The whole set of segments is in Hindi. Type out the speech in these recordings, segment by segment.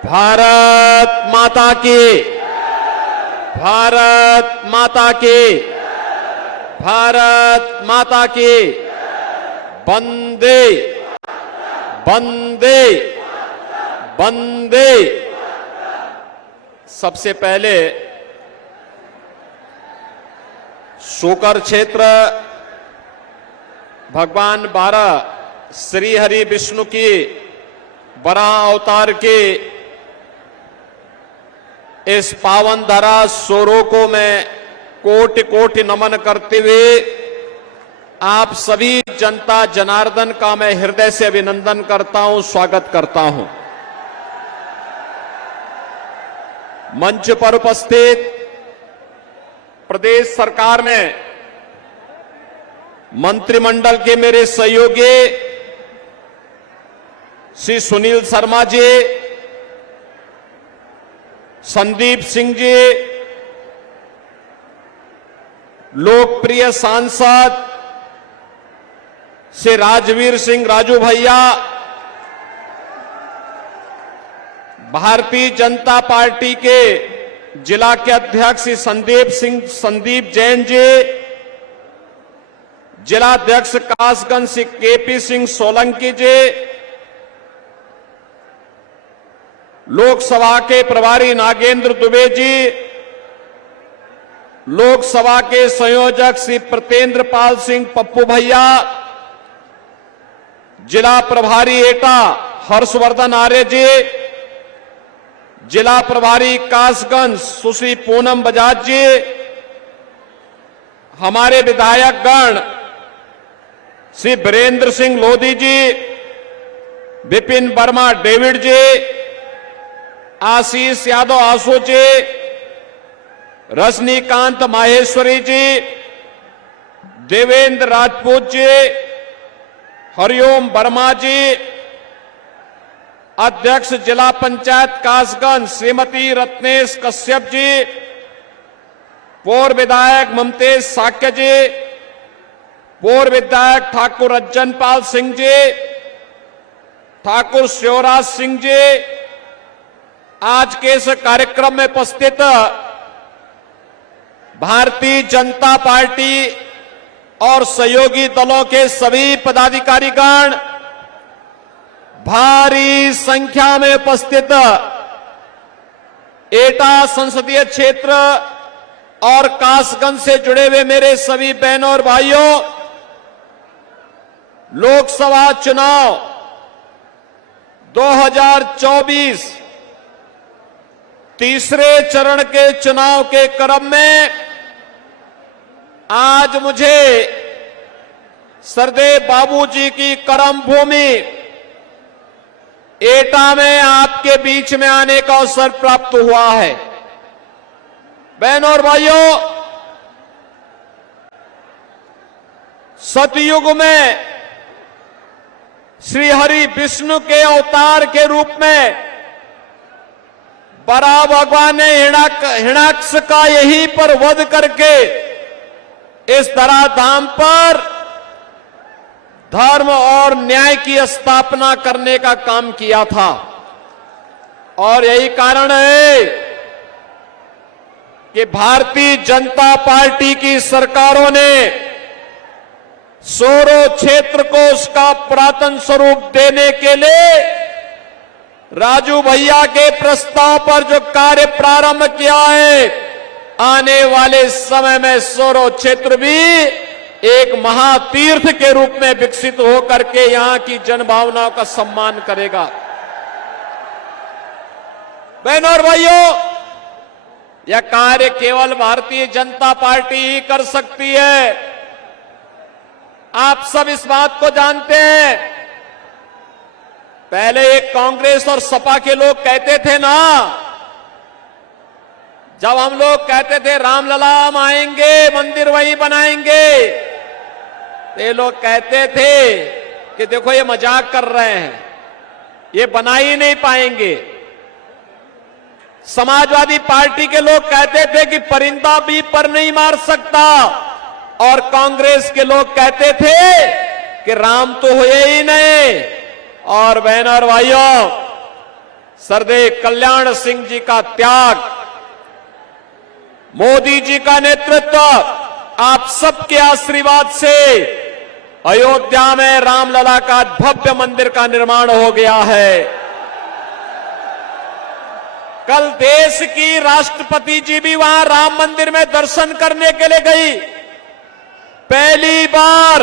भारत माता की, भारत माता की, भारत माता की। वंदे वंदे वंदे। सबसे पहले शोकर क्षेत्र भगवान 12 श्री हरि विष्णु की वराह अवतार के इस पावन धरा सोरो को मैं कोटि कोटि नमन करते हुए आप सभी जनता जनार्दन का मैं हृदय से अभिनंदन करता हूं, स्वागत करता हूं। मंच पर उपस्थित प्रदेश सरकार में मंत्रिमंडल के मेरे सहयोगी श्री सुनील शर्मा जी, संदीप सिंह जी, लोकप्रिय सांसद श्री राजवीर सिंह राजू भैया, भारतीय जनता पार्टी के जिला के अध्यक्ष श्री संदीप जैन जी, जिला अध्यक्ष कासगंज श्री केपी सिंह सोलंकी जी, लोकसभा के प्रभारी नागेंद्र दुबे जी, लोकसभा के संयोजक श्री प्रतेंद्र पाल सिंह पप्पू भैया, जिला प्रभारी एटा हर्षवर्धन आर्य जी, जिला प्रभारी कासगंज सुश्री पूनम बजाज जी, हमारे विधायक गण श्री वीरेंद्र सिंह लोधी जी, विपिन वर्मा डेविड जी, आशीष यादव आसू जी, रजनीकांत माहेश्वरी जी, देवेंद्र राजपूत जी, हरिओम वर्मा जी, अध्यक्ष जिला पंचायत कासगंज श्रीमती रत्नेश कश्यप जी, पूर्व विधायक ममतेज साक्य जी, पूर्व विधायक ठाकुर रज्जन पाल सिंह जी, ठाकुर शिवराज सिंह जी, आज के इस कार्यक्रम में उपस्थित भारतीय जनता पार्टी और सहयोगी दलों के सभी पदाधिकारीगण, भारी संख्या में उपस्थित एटा संसदीय क्षेत्र और कासगंज से जुड़े हुए मेरे सभी बहनों और भाइयों, लोकसभा चुनाव 2024 तीसरे चरण के चुनाव के क्रम में आज मुझे सरदेव बाबूजी की कर्म भूमि एटा में आपके बीच में आने का अवसर प्राप्त हुआ है। बहनों और भाइयों, सतयुग में श्री हरि विष्णु के अवतार के रूप में बराह भगवान ने हिरण्याक्ष का यहीं पर वध करके इस धराधाम पर धर्म और न्याय की स्थापना करने का काम किया था। और यही कारण है कि भारतीय जनता पार्टी की सरकारों ने सोरो क्षेत्र को उसका पुरातन स्वरूप देने के लिए राजू भैया के प्रस्ताव पर जो कार्य प्रारंभ किया है, आने वाले समय में सोरो क्षेत्र भी एक महातीर्थ के रूप में विकसित होकर के यहां की जनभावनाओं का सम्मान करेगा। बहनों और भाइयों, यह कार्य केवल भारतीय जनता पार्टी ही कर सकती है। आप सब इस बात को जानते हैं। पहले एक कांग्रेस और सपा के लोग कहते थे ना, जब हम लोग कहते थे रामलला हम आएंगे, मंदिर वहीं बनाएंगे, तो ये लोग कहते थे कि देखो ये मजाक कर रहे हैं, ये बना ही नहीं पाएंगे। समाजवादी पार्टी के लोग कहते थे कि परिंदा भी पर नहीं मार सकता, और कांग्रेस के लोग कहते थे कि राम तो हुए ही नहीं। और बहनों और भाइयों, सरदेव कल्याण सिंह जी का त्याग, मोदी जी का नेतृत्व, आप सबके आशीर्वाद से अयोध्या में रामलला का भव्य मंदिर का निर्माण हो गया है। कल देश की राष्ट्रपति जी भी वहां राम मंदिर में दर्शन करने के लिए गई। पहली बार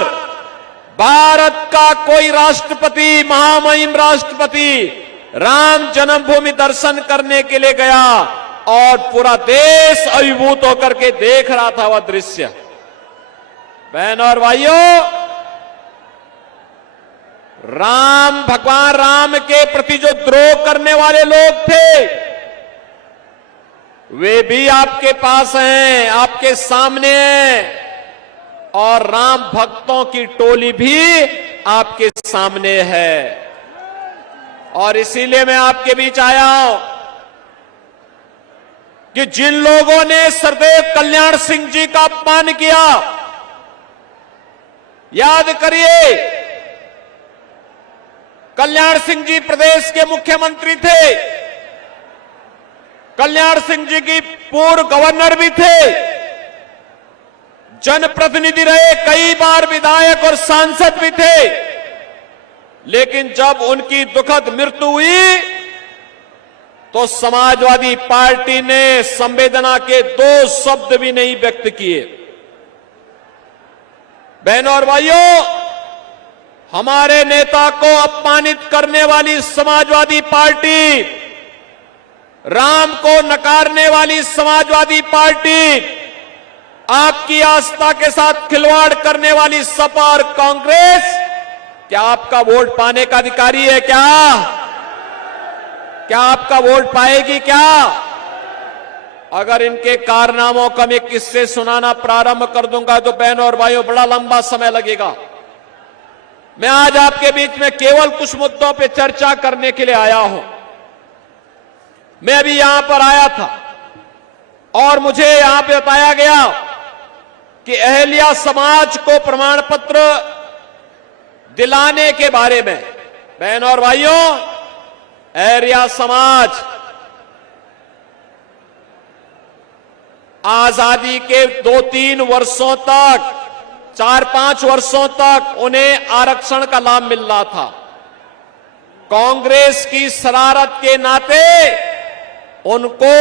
भारत का कोई राष्ट्रपति, महामहिम राष्ट्रपति राम जन्मभूमि दर्शन करने के लिए गया और पूरा देश अभिभूत होकर के देख रहा था वह दृश्य। बहनों और भाइयों, भगवान राम के प्रति जो द्रोह करने वाले लोग थे, वे भी आपके पास हैं, आपके सामने हैं, और राम भक्तों की टोली भी आपके सामने है। और इसीलिए मैं आपके बीच आया हूं कि जिन लोगों ने सरदेव कल्याण सिंह जी का अपमान किया, याद करिए, कल्याण सिंह जी प्रदेश के मुख्यमंत्री थे, कल्याण सिंह जी की पूर्व गवर्नर भी थे, जनप्रतिनिधि रहे, कई बार विधायक और सांसद भी थे। लेकिन जब उनकी दुखद मृत्यु हुई तो समाजवादी पार्टी ने संवेदना के 2 शब्द भी नहीं व्यक्त किए। बहनों और भाइयों, हमारे नेता को अपमानित करने वाली समाजवादी पार्टी, राम को नकारने वाली समाजवादी पार्टी, आपकी आस्था के साथ खिलवाड़ करने वाली सपा और कांग्रेस, क्या आपका वोट पाने का अधिकारी है? क्या आपका वोट पाएगी? क्या अगर इनके कारनामों का मैं किस्से सुनाना प्रारंभ कर दूंगा तो बहनों और भाइयों बड़ा लंबा समय लगेगा। मैं आज आपके बीच में केवल कुछ मुद्दों पे चर्चा करने के लिए आया हूं। मैं अभी यहां पर आया था और मुझे यहां पे बताया गया कि अहल्या समाज को प्रमाण पत्र दिलाने के बारे में। बहनों और भाइयों, अहल्या समाज आजादी के 2-3 वर्षों तक, 4-5 वर्षों तक उन्हें आरक्षण का लाभ मिल रहा था। कांग्रेस की शरारत के नाते उनको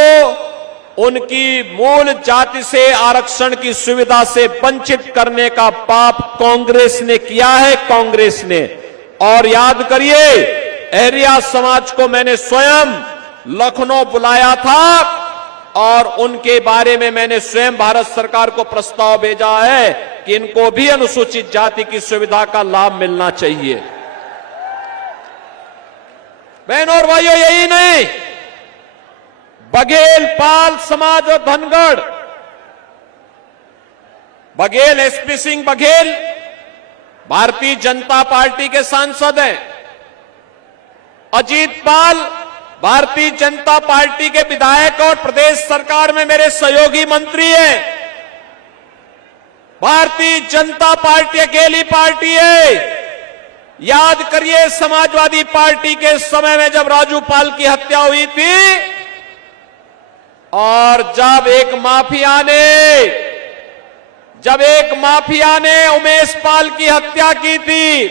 उनकी मूल जाति से आरक्षण की सुविधा से वंचित करने का पाप कांग्रेस ने किया है, कांग्रेस ने। और याद करिए, अहल्या समाज को मैंने स्वयं लखनऊ बुलाया था और उनके बारे में मैंने स्वयं भारत सरकार को प्रस्ताव भेजा है कि इनको भी अनुसूचित जाति की सुविधा का लाभ मिलना चाहिए। बहनों और भाइयों, यही नहीं, बघेल पाल समाज और धनगढ़, बघेल, एसपी सिंह बघेल भारतीय जनता पार्टी के सांसद हैं। अजीत पाल भारतीय जनता पार्टी के विधायक और प्रदेश सरकार में मेरे सहयोगी मंत्री हैं। भारतीय जनता पार्टी अकेली पार्टी है। याद करिए, समाजवादी पार्टी के समय में जब राजू पाल की हत्या हुई थी और जब एक माफिया ने उमेश पाल की हत्या की थी,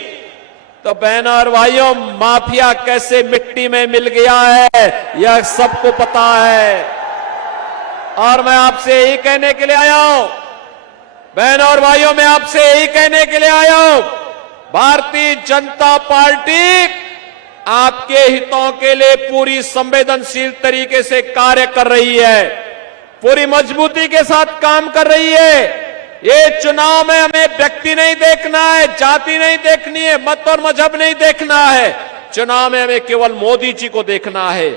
तो बहनों और भाइयों, माफिया कैसे मिट्टी में मिल गया है यह सबको पता है। और मैं आपसे यही कहने के लिए आया हूं, बहनों और भाइयों, मैं आपसे यही कहने के लिए आया हूं, भारतीय जनता पार्टी आपके हितों के लिए पूरी संवेदनशील तरीके से कार्य कर रही है, पूरी मजबूती के साथ काम कर रही है। ये चुनाव में हमें व्यक्ति नहीं देखना है, जाति नहीं देखनी है, मत और मजहब नहीं देखना है। चुनाव में हमें केवल मोदी जी को देखना है।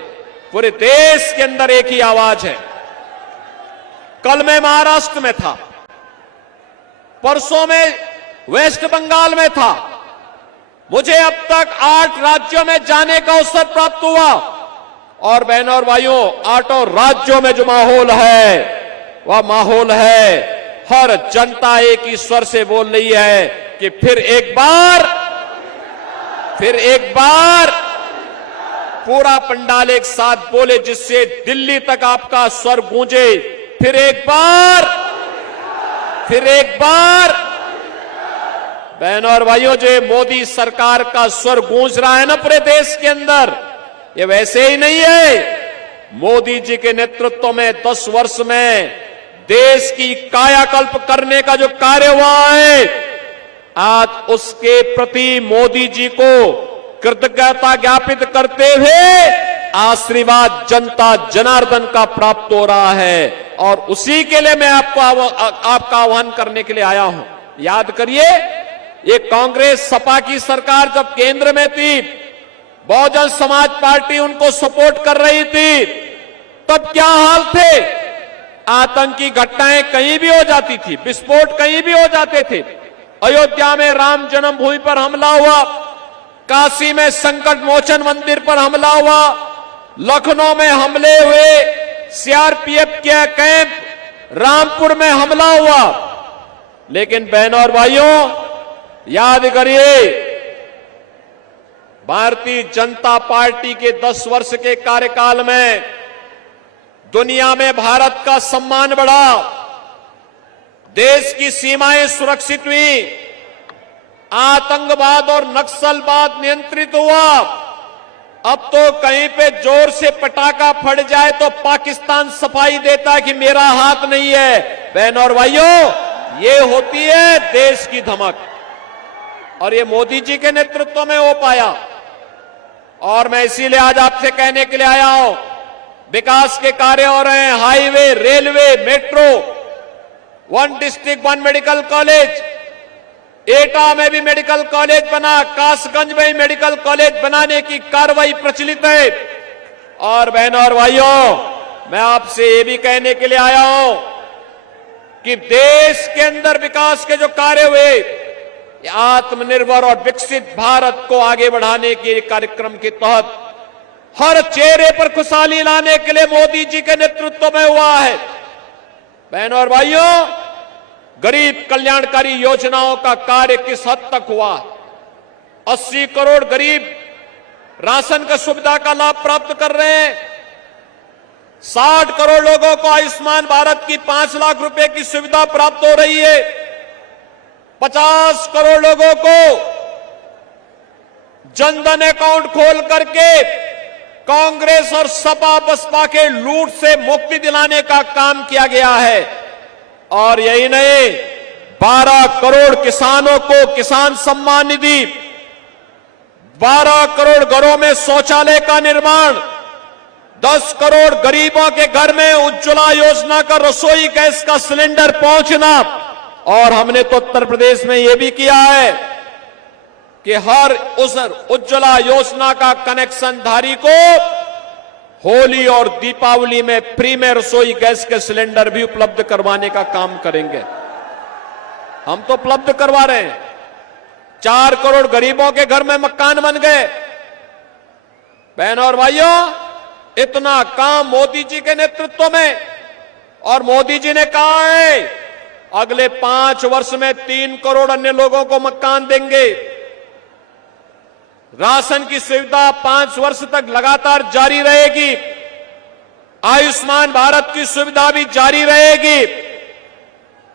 पूरे देश के अंदर एक ही आवाज है। कल मैं महाराष्ट्र में था, परसों में वेस्ट बंगाल में था। मुझे अब तक 8 राज्यों में जाने का अवसर प्राप्त हुआ और बहनों और भाइयों, 8 राज्यों में जो माहौल है वह माहौल है, हर जनता एक ही स्वर से बोल रही है कि फिर एक बार पूरा पंडाल एक साथ बोले, जिससे दिल्ली तक आपका स्वर गूंजे। फिर एक बार बहनों और भाइयों, जो मोदी सरकार का स्वर गूंज रहा है ना पूरे देश के अंदर, ये वैसे ही नहीं है। मोदी जी के नेतृत्व में 10 वर्ष में देश की कायाकल्प करने का जो कार्य हुआ है, आज उसके प्रति मोदी जी को कृतज्ञता ज्ञापित करते हुए आशीर्वाद जनता जनार्दन का प्राप्त हो रहा है। और उसी के लिए मैं आपका आह्वान करने के लिए आया हूं। याद करिए, ये कांग्रेस सपा की सरकार जब केंद्र में थी, बहुजन समाज पार्टी उनको सपोर्ट कर रही थी, तब क्या हाल थे? आतंकी घटनाएं कहीं भी हो जाती थी, विस्फोट कहीं भी हो जाते थे। अयोध्या में राम जन्मभूमि पर हमला हुआ, काशी में संकट मोचन मंदिर पर हमला हुआ, लखनऊ में हमले हुए, सीआरपीएफ के कैंप रामपुर में हमला हुआ। लेकिन बहनों और भाइयों, याद करिए, भारतीय जनता पार्टी के 10 वर्ष के कार्यकाल में दुनिया में भारत का सम्मान बढ़ा, देश की सीमाएं सुरक्षित हुई, आतंकवाद और नक्सलवाद नियंत्रित हुआ। अब तो कहीं पे जोर से पटाखा फट जाए तो पाकिस्तान सफाई देता है कि मेरा हाथ नहीं है। बहनों और भाइयों, ये होती है देश की धमक, और ये मोदी जी के नेतृत्व में हो पाया। और मैं इसीलिए आज आपसे कहने के लिए आया हूं, विकास के कार्य हो रहे हैं, highway, railway, metro, 1 district 1 medical college, एटा में भी मेडिकल कॉलेज बना, कासगंज में भी मेडिकल कॉलेज बनाने की कार्रवाई प्रचलित है। और बहनों और भाइयों, मैं आपसे ये भी कहने के लिए आया हूं कि देश के अंदर विकास के जो कार्य हुए, आत्मनिर्भर और विकसित भारत को आगे बढ़ाने के कार्यक्रम के तहत हर चेहरे पर खुशहाली लाने के लिए मोदी जी के नेतृत्व में हुआ है। बहनों और भाइयों, गरीब कल्याणकारी योजनाओं का कार्य किस हद तक हुआ? 80 करोड़ गरीब राशन की सुविधा का लाभ प्राप्त कर रहे हैं। 60 करोड़ लोगों को आयुष्मान भारत की 5 लाख रुपए की सुविधा प्राप्त हो रही है। 50 करोड़ लोगों को जनधन अकाउंट खोल करके कांग्रेस और सपा बसपा के लूट से मुक्ति दिलाने का काम किया गया है। और यही नहीं, 12 करोड़ किसानों को किसान सम्मान निधि, 12 करोड़ घरों में शौचालय का निर्माण, 10 करोड़ गरीबों के घर में उज्ज्वला योजना का रसोई गैस का सिलेंडर पहुंचना। और हमने तो उत्तर प्रदेश में यह भी किया है कि हर उस उज्ज्वला योजना का कनेक्शन धारी को होली और दीपावली में फ्री में रसोई गैस के सिलेंडर भी उपलब्ध करवाने का काम करेंगे। हम तो उपलब्ध करवा रहे हैं। 4 करोड़ गरीबों के घर में मकान बन गए। बहनों और भाइयों, इतना काम मोदी जी के नेतृत्व में। और मोदी जी ने कहा है अगले 5 वर्ष में 3 करोड़ अन्य लोगों को मकान देंगे। राशन की सुविधा 5 वर्ष तक लगातार जारी रहेगी। आयुष्मान भारत की सुविधा भी जारी रहेगी।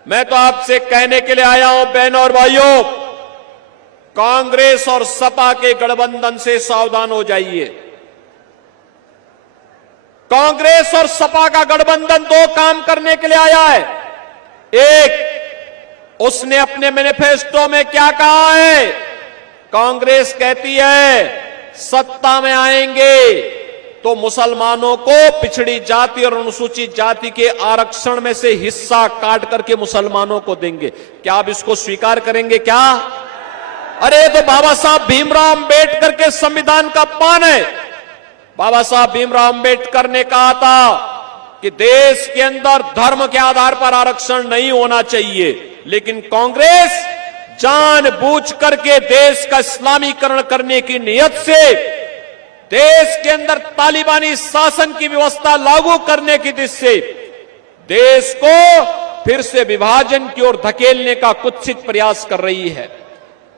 मैं तो आपसे कहने के लिए आया हूं, बहनों और भाइयों, कांग्रेस और सपा के गठबंधन से सावधान हो जाइए। कांग्रेस और सपा का गठबंधन 2 काम करने के लिए आया है। एक, उसने अपने मैनिफेस्टो में क्या कहा है? कांग्रेस कहती है सत्ता में आएंगे तो मुसलमानों को पिछड़ी जाति और अनुसूचित जाति के आरक्षण में से हिस्सा काट करके मुसलमानों को देंगे। क्या आप इसको स्वीकार करेंगे क्या? अरे तो बाबा साहब भीमराव अंबेडकर के संविधान का पान है। बाबा साहब भीमराव अंबेडकर ने कहा था कि देश के अंदर धर्म के आधार पर आरक्षण नहीं होना चाहिए, लेकिन कांग्रेस जानबूझ करके देश का इस्लामीकरण करने की नियत से देश के अंदर तालिबानी शासन की व्यवस्था लागू करने की दिशा से देश को फिर से विभाजन की ओर धकेलने का कुत्सित प्रयास कर रही है।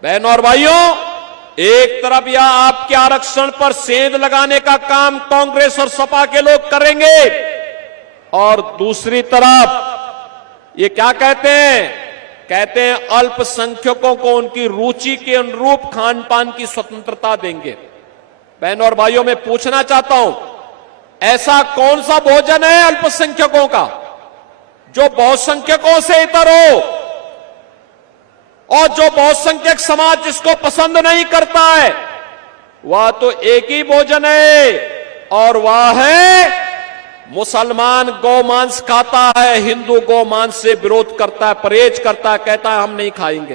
बहनों और भाइयों, एक तरफ यह आपके आरक्षण पर सेंध लगाने का काम कांग्रेस और सपा के लोग करेंगे और दूसरी तरफ ये क्या कहते हैं अल्पसंख्यकों को उनकी रुचि के अनुरूप खान पान की स्वतंत्रता देंगे। बहनों और भाइयों, मैं पूछना चाहता हूं, ऐसा कौन सा भोजन है अल्पसंख्यकों का जो बहुसंख्यकों से इतर हो, और जो बहुसंख्यक समाज जिसको पसंद नहीं करता है, वह तो एक ही भोजन है और वह है मुसलमान गौमांस खाता है, हिंदू गौमांस से विरोध करता है, परहेज करता है, कहता है हम नहीं खाएंगे।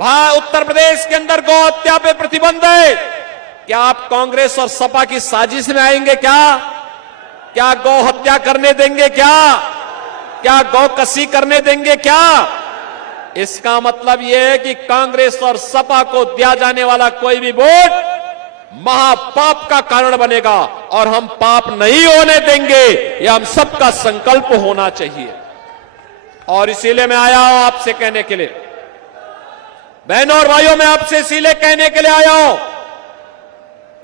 भाई उत्तर प्रदेश के अंदर गौ हत्या पे प्रतिबंध है, क्या आप कांग्रेस और सपा की साजिश में आएंगे? क्या गौ हत्या करने देंगे? क्या गौ कसी करने देंगे? इसका मतलब यह है कि कांग्रेस और सपा को दिया जाने वाला कोई भी वोट महापाप का कारण बनेगा और हम पाप नहीं होने देंगे, यह हम सबका संकल्प होना चाहिए। और इसीलिए मैं आया हूं आपसे कहने के लिए, बहनों और भाइयों, मैं आपसे इसीलिए कहने के लिए आया हूं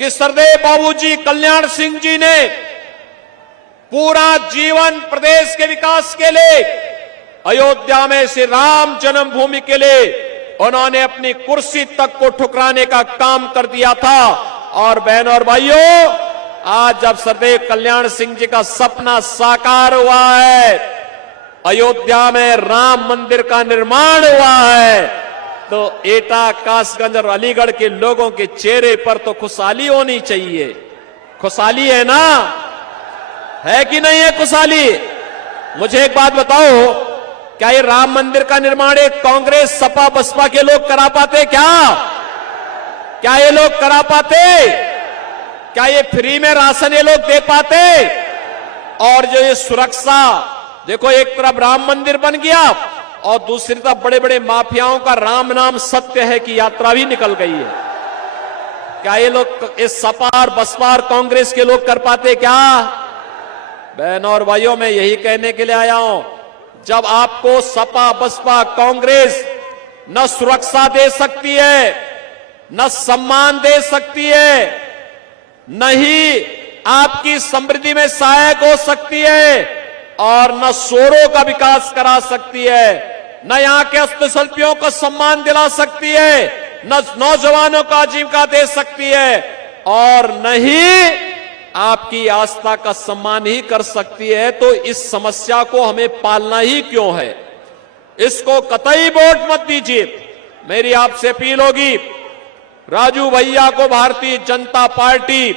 कि सरदेव बाबूजी कल्याण सिंह जी ने पूरा जीवन प्रदेश के विकास के लिए, अयोध्या में श्री राम जन्मभूमि के लिए उन्होंने अपनी कुर्सी तक को ठुकराने का काम कर दिया था। और बहनों और भाइयों, आज जब सरदेव कल्याण सिंह जी का सपना साकार हुआ है, अयोध्या में राम मंदिर का निर्माण हुआ है, तो एटा, कासगंज और अलीगढ़ के लोगों के चेहरे पर तो खुशहाली होनी चाहिए। खुशहाली है ना? है कि नहीं है खुशहाली? मुझे एक बात बताओ, क्या ये राम मंदिर का निर्माण एक कांग्रेस, सपा, बसपा के लोग करा पाते? क्या ये लोग करा पाते? क्या ये फ्री में राशन ये लोग दे पाते? और जो ये सुरक्षा, देखो एक तरफ राम मंदिर बन गया और दूसरी तरफ बड़े बड़े माफियाओं का राम नाम सत्य है कि यात्रा भी निकल गई है। क्या ये लोग, इस सपा और बसपा और कांग्रेस के लोग कर पाते? बहनों और भाइयों, मैं यही कहने के लिए आया हूं, जब आपको सपा, बसपा, कांग्रेस न सुरक्षा दे सकती है, न सम्मान दे सकती है, न ही आपकी समृद्धि में सहायक हो सकती है, और न शोरों का विकास करा सकती है, न यहां के हस्तशिल्पियों को सम्मान दिला सकती है, न नौजवानों को आजीविका दे सकती है, और न ही आपकी आस्था का सम्मान ही कर सकती है, तो इस समस्या को हमें पालना ही क्यों है? इसको कतई वोट मत दीजिए। मेरी आपसे अपील होगी, राजू भैया को भारतीय जनता पार्टी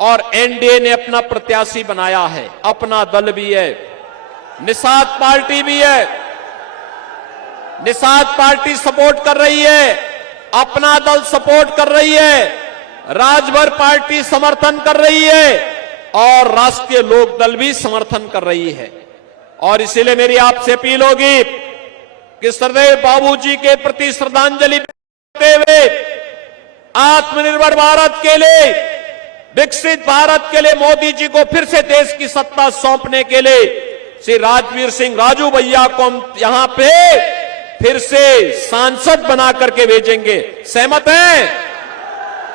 और एनडीए ने अपना प्रत्याशी बनाया है, अपना दल भी है, निषाद पार्टी भी है, निषाद पार्टी सपोर्ट कर रही है, अपना दल सपोर्ट कर रही है, राजभर पार्टी समर्थन कर रही है और राष्ट्रीय लोक दल भी समर्थन कर रही है। और इसीलिए मेरी आपसे अपील होगी कि सरदेव बाबूजी के प्रति श्रद्धांजलि देते हुए आत्मनिर्भर भारत के लिए, विकसित भारत के लिए मोदी जी को फिर से देश की सत्ता सौंपने के लिए श्री राजवीर सिंह राजू भैया को हम यहां पे फिर से सांसद बना करके भेजेंगे। सहमत हैं?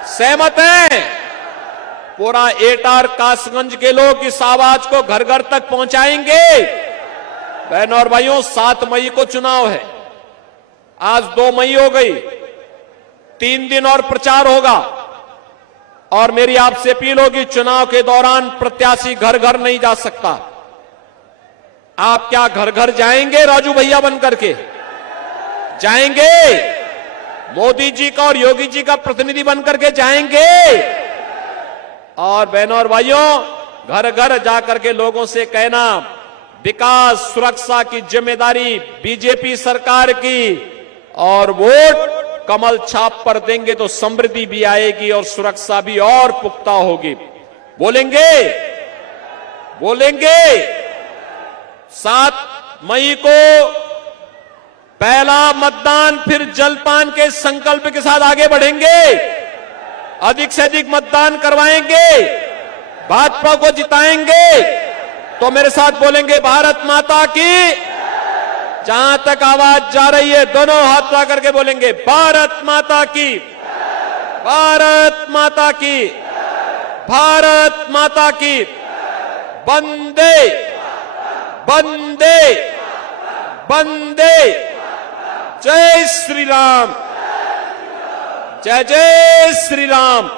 सहमत हैं? पूरा एटा और कासगंज के लोग इस आवाज को घर घर तक पहुंचाएंगे। बहनों और भाइयों, 7 मई को चुनाव है, आज 2 मई हो गई, 3 दिन और प्रचार होगा। और मेरी आपसे अपील होगी, चुनाव के दौरान प्रत्याशी घर घर नहीं जा सकता। आप क्या घर घर जाएंगे राजू भैया बन करके? जाएंगे? मोदी जी का और योगी जी का प्रतिनिधि बनकर के जाएंगे? और बहनों और भाइयों, घर घर जाकर के लोगों से कहना, विकास सुरक्षा की जिम्मेदारी बीजेपी सरकार की, और वोट कमल छाप पर देंगे तो समृद्धि भी आएगी और सुरक्षा भी और पुख्ता होगी। बोलेंगे? बोलेंगे? 7 मई को पहला मतदान, फिर जलपान के संकल्प के साथ आगे बढ़ेंगे, अधिक से अधिक मतदान करवाएंगे, भाजपा को जिताएंगे। तो मेरे साथ बोलेंगे, भारत माता की, जहां तक आवाज जा रही है दोनों हाथ उठा करके बोलेंगे भारत माता की, भारत माता की, भारत माता की, वंदे वंदे वंदे, जय श्री राम, जय जय श्री राम।